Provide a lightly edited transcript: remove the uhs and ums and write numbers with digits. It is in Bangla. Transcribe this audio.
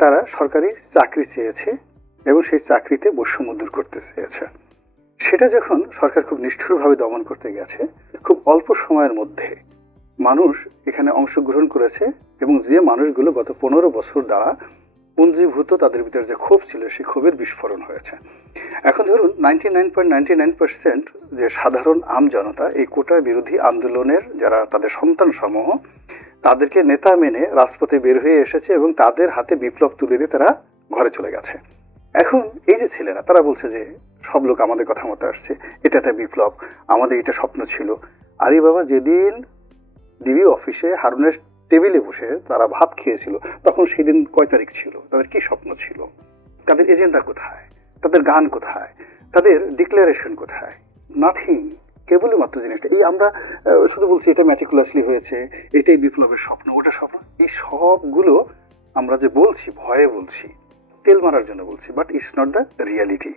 তারা সরকারি চাকরি চেয়েছে এবং সেই চাকরিতে বৈষম্য দূর করতে চেয়েছে। সেটা যখন সরকার খুব নিষ্ঠুরভাবে দমন করতে গেছে, খুব অল্প সময়ের মধ্যে মানুষ এখানে অংশগ্রহণ করেছে এবং যে মানুষগুলো গত 15 বছর দ্বারা পুঞ্জীভূত তাদের ভিতরে যে ক্ষোভ ছিল সেই ক্ষোভের বিস্ফোরণ হয়েছে। এখন ধরুন 99.99% যে সাধারণ আম জনতা এই কোটা বিরোধী আন্দোলনের যারা তাদের সন্তান সমূহ তাদেরকে নেতা মেনে রাজপথে বের হয়ে এসেছে এবং তাদের হাতে বিপ্লব তুলে দিয়ে তারা ঘরে চলে গেছে। এখন এই যে ছেলেরা তারা বলছে যে সব লোক আমাদের কথা মতো আসছে, এটা একটা বিপ্লব, আমাদের এটা স্বপ্ন ছিল। আরে বাবা, যেদিন ডিবি অফিসে হারুনের টেবিলে বসে তারা ভাত খেয়েছিল তখন সেদিন কয় তারিখ ছিল, তাদের কি স্বপ্ন ছিল, তাদের এজেন্ডা কোথায়, তাদের গান কোথায়, তাদের ডিক্লারেশন কোথায়? নাথিং। কেবলই মাত্র জিনিসটা এই আমরা শুধু বলছি এটা ম্যাটিকুলাসলি হয়েছে, এটাই বিপ্লবের স্বপ্ন, ওটা স্বপ্ন। এই সবগুলো আমরা যে বলছি ভয়ে বলছি, তেল মারার জন্য বলছি, but it's not the reality.